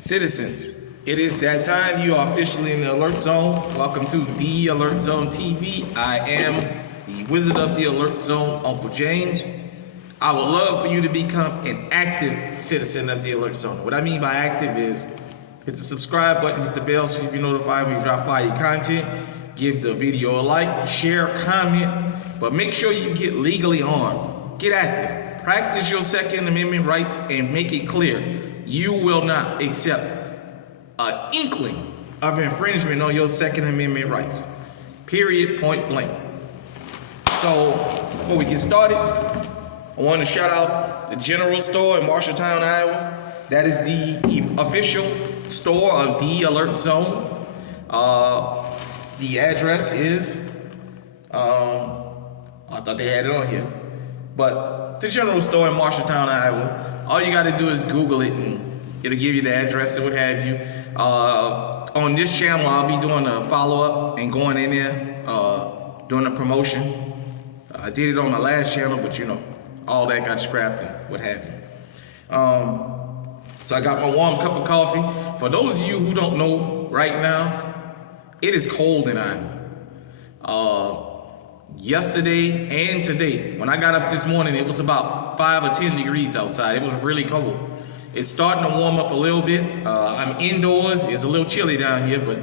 Citizens, it is that time. You are officially in the Alert Zone. Welcome to the Alert Zone TV. I am the Wizard of the Alert Zone, Uncle James. I would love for you to become an active citizen of the Alert Zone. What I mean by active is hit the subscribe button, hit the bell so you be notified when we drop fire content. Give the video a like, share, comment, but make sure you get legally armed. Get active. Practice your Second Amendment rights and make it clear you will not accept an inkling of infringement on your Second Amendment rights. Period, point blank. So, before we get started, I want to shout out the General Store in Marshalltown, Iowa. That is the official store of the Alert Zone. The address is, I thought they had it on here, but the General Store in Marshalltown, Iowa. All you got to do is Google it and it'll give you the address and what have you. On this channel, I'll be doing a follow-up and going in there, doing a promotion. I did it on my last channel, but you know, all that got scrapped and what have you. So I got my warm cup of coffee. For those of you who don't know right now, it is cold in Iowa. Yesterday and today, when I got up this morning, it was about 5 or 10 degrees outside. It was really cold. It's starting to warm up a little bit. I'm indoors. It's a little chilly down here, but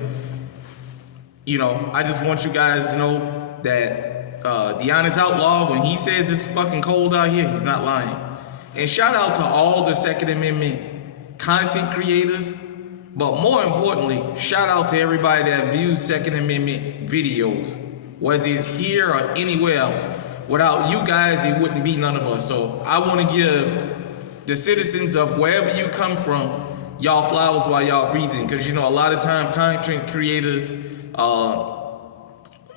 you know, I just want you guys to know that the Honest Outlaw, when he says it's fucking cold out here, he's not lying. And shout out to all the Second Amendment content creators, but more importantly, shout out to everybody that views Second Amendment videos, whether it's here or anywhere else. Without you guys, it wouldn't be none of us. So I want to give the citizens of wherever you come from y'all flowers while y'all breathing, because you know, a lot of time content creators,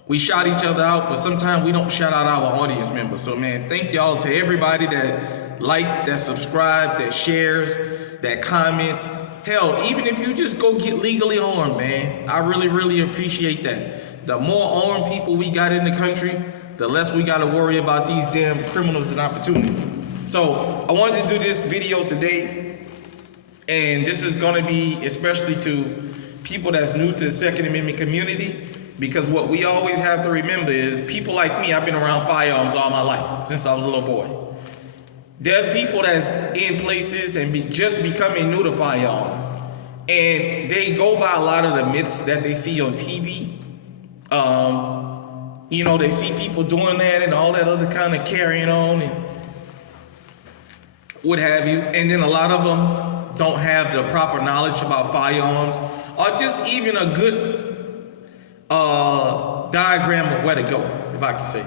we shout each other out, but sometimes we don't shout out our audience members. So man, thank y'all to everybody that likes, that subscribes, that shares, that comments. Hell, even if you just go get legally armed, man, I really appreciate that. The more armed people we got in the country, the less we gotta worry about these damn criminals and opportunities. So I wanted to do this video today, and this is gonna be especially to people that's new to the Second Amendment community, because what we always have to remember is people like me, I've been around firearms all my life, since I was a little boy. There's people that's in places and just becoming new to firearms, and they go by a lot of the myths that they see on TV. You know, they see people doing that and all that other kind of carrying on and what have you. And then a lot of them don't have the proper knowledge about firearms or just even a good diagram of where to go, if I can say.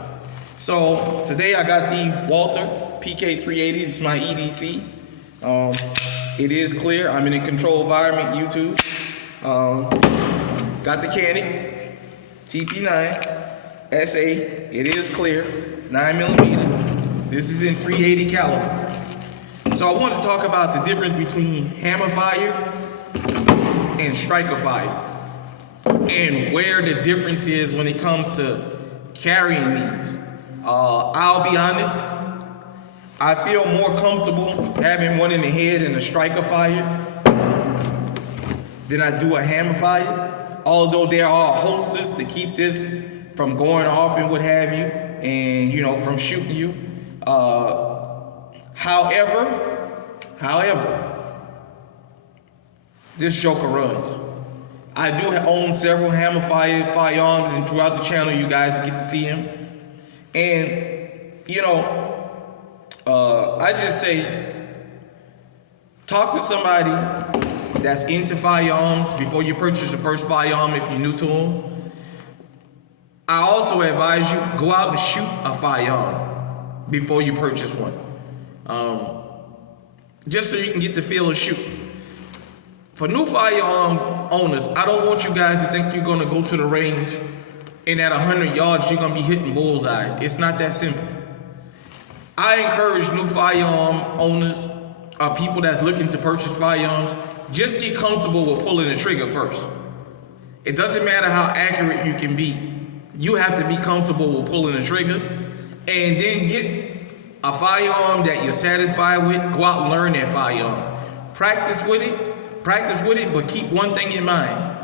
So today I got the Walther PK380. It's my EDC. It is clear. I'm in a controlled environment, YouTube. Got the Canik TP9 SA. It is clear, 9mm. This is in .380 caliber. So I want to talk about the difference between hammer fire and striker fire, and where the difference is when it comes to carrying these. I'll be honest, I feel more comfortable having one in the head and a striker fire than I do a hammer fire. Although there are holsters to keep this from going off and what have you, and you know, from shooting you. However, this joker runs. I do own several hammer firearms, and throughout the channel you guys get to see them. And you know, I just say, talk to somebody that's into firearms before you purchase the first firearm if you're new to them. I also advise you, go out and shoot a firearm before you purchase one. Just so you can get the feel of shooting. For new firearm owners, I don't want you guys to think you're gonna go to the range and at 100 yards you're gonna be hitting bullseyes. It's not that simple. I encourage new firearm owners or people that's looking to purchase firearms, just get comfortable with pulling the trigger first. It doesn't matter how accurate you can be. You have to be comfortable with pulling the trigger, and then get a firearm that you're satisfied with. Go out and learn that firearm. Practice with it. Practice with it, but keep one thing in mind.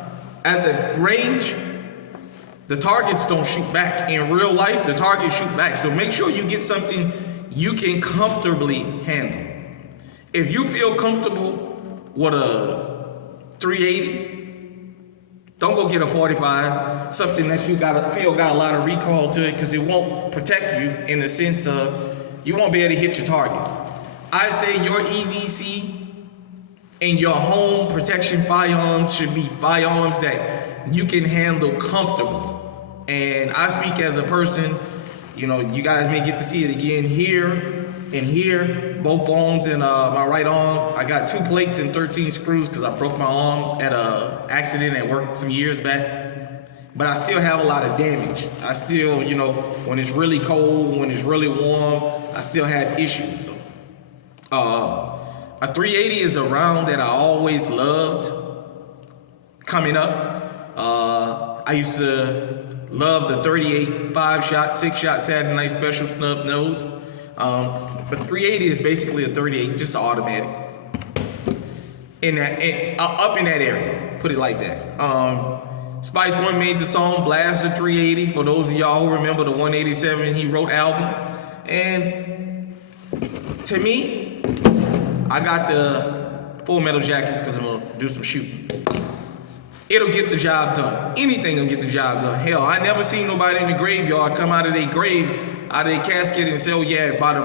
At the range, the targets don't shoot back. In real life, the targets shoot back. So make sure you get something you can comfortably handle. If you feel comfortable with a 380, don't go get a 45, something that you got a lot of recoil to it, because it won't protect you in the sense of you won't be able to hit your targets. I say your EDC and your home protection firearms should be firearms that you can handle comfortably. And I speak as a person, you know, you guys may get to see it again here and here, both bones in my right arm. I got 2 plates and 13 screws because I broke my arm at an accident at work some years back. But I still have a lot of damage. I still, you know, when it's really cold, when it's really warm, I still have issues. So, a 380 is a round that I always loved coming up. I used to love the 38 5-shot, 6-shot Saturday Night Special snub nose. But 380 is basically a 38, just automatic. Up in that area, put it like that. Spice One made the song Blast the 380, for those of y'all who remember the 187 he wrote album. And to me, I got the Full Metal Jackets because I'm gonna do some shooting. It'll get the job done. Anything will get the job done. Hell, I never seen nobody in the graveyard come out of their grave, out of their casket and say, oh yeah, by the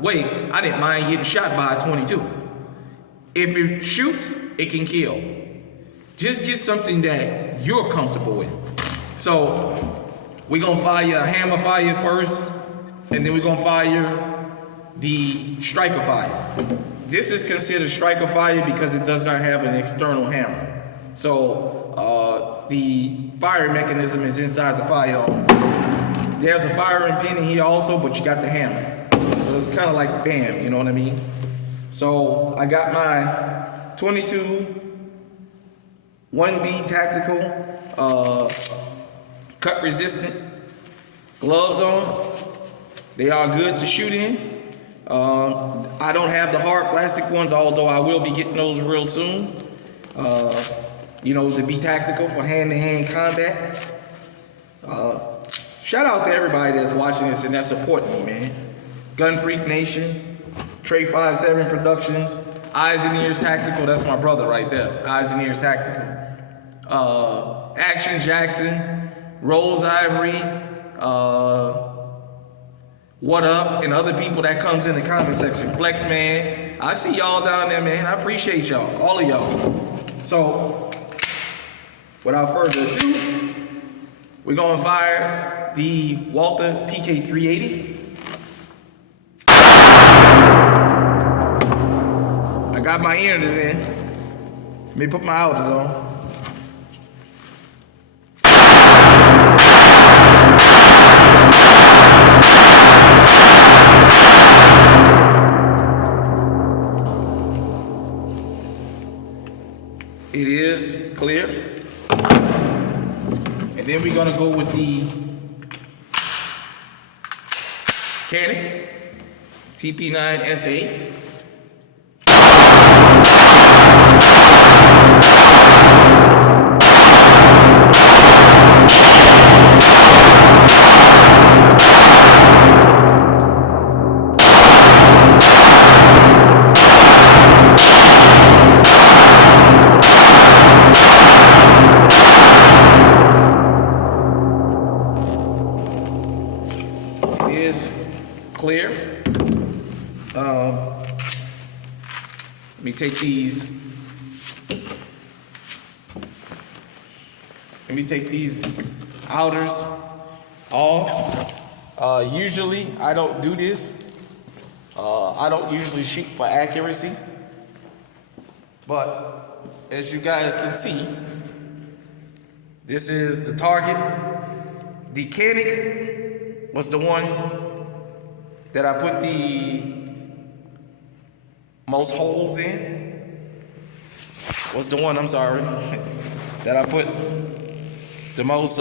way, I didn't mind getting shot by a 22. If it shoots, it can kill. Just get something that you're comfortable with. So we're gonna fire a hammer fire first, and then we're gonna fire the striker fire. This is considered striker fire because it does not have an external hammer. So the fire mechanism is inside the firearm. There's a firing pin in here also, but you got the hammer. So it's kind of like bam, you know what I mean? So I got my 22 1B tactical cut resistant gloves on. They are good to shoot in. I don't have the hard plastic ones, although I will be getting those real soon. You know, to be tactical for hand-to-hand combat. Shout out to everybody that's watching this and that's supporting me, man. Gun Freak Nation, Trey 57 Productions, Eyes and Ears Tactical, that's my brother right there, Eyes and Ears Tactical. Action Jackson, Rose Ivory, What Up, and other people that comes in the comment section. Flex Man, I see y'all down there, man. I appreciate y'all, all of y'all. So, without further ado, we're gonna fire the Walther PK380. I got my inners in. Let me put my outers on. It is clear. And then we're gonna go with the Canik TP9 SA. Is clear. Let me take these. Let me take these outers off. Usually I don't do this. I don't usually shoot for accuracy, but as you guys can see, this is the target. The Canik was the one that I put the most holes in. Was the one, I'm sorry, that I put the most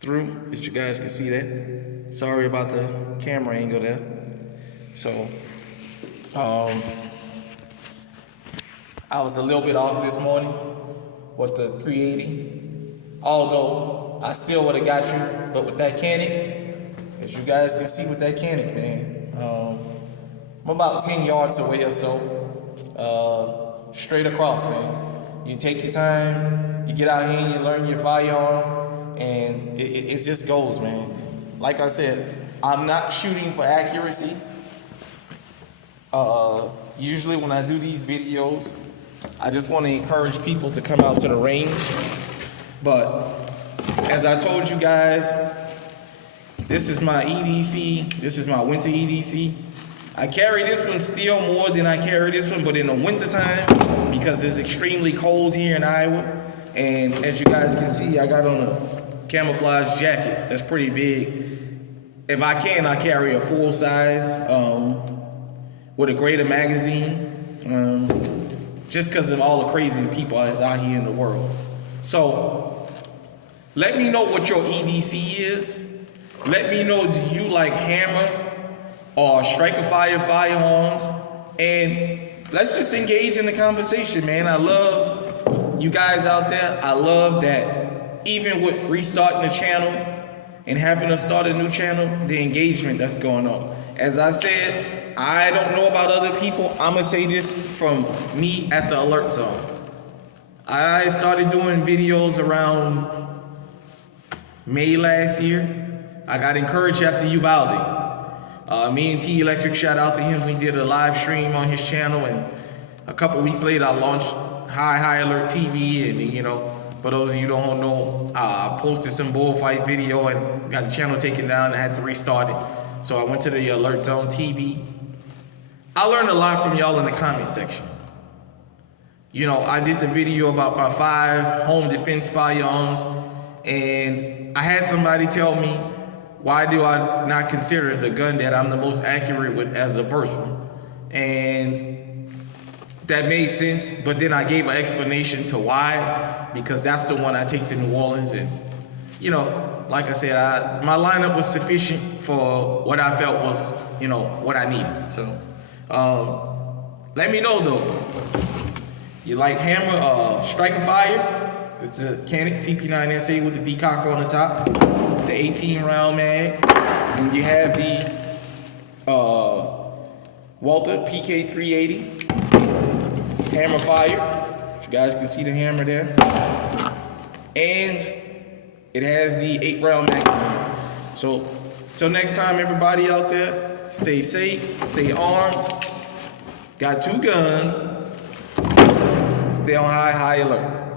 through, as you guys can see that. Sorry about the camera angle there. So I was a little bit off this morning with the 380, although I still would have got you, but with that Canic, as you guys can see with that Canic, man, I'm about 10 yards away or so, straight across, man. You take your time, you get out here and you learn your firearm, and it just goes, man. Like I said, I'm not shooting for accuracy. Usually when I do these videos, I just want to encourage people to come out to the range. But as I told you guys, this is my EDC. This is my winter EDC. I carry this one still more than I carry this one, but in the winter time, because it's extremely cold here in Iowa. And as you guys can see, I got on a camouflage jacket that's pretty big. If I can, I carry a full size with a greater magazine. Just because of all the crazy people that's out here in the world. So, let me know what your EDC is. Let me know, do you like hammer or striker fire firearms? And let's just engage in the conversation, man. I love you guys out there. I love that even with restarting the channel and having to start a new channel, the engagement that's going on. As I said, I don't know about other people. I'm gonna say this from me at the Alert Zone. I started doing videos around May last year. I got encouraged after Uvalde. Me and T Electric, shout out to him. We did a live stream on his channel, and a couple weeks later, I launched High Alert TV. And you know, for those of you who don't know, I posted some bullfight video and got the channel taken down and had to restart it. So I went to the Alert Zone TV. I learned a lot from y'all in the comment section. You know, I did the video about my 5 home defense firearms, and I had somebody tell me, why do I not consider the gun that I'm the most accurate with as the first one? And that made sense, but then I gave an explanation to why, because that's the one I take to New Orleans. And, you know, like I said, my lineup was sufficient for what I felt was, you know, what I needed. So, let me know though. You like hammer, striker fire? It's a Canic TP9SA with the decocker on the top, the 18 round mag, and you have the Walther PK380 hammer fire. You guys can see the hammer there, and it has the 8 round magazine. So, till next time, everybody out there. Stay safe, stay armed, got 2 guns, stay on high alert.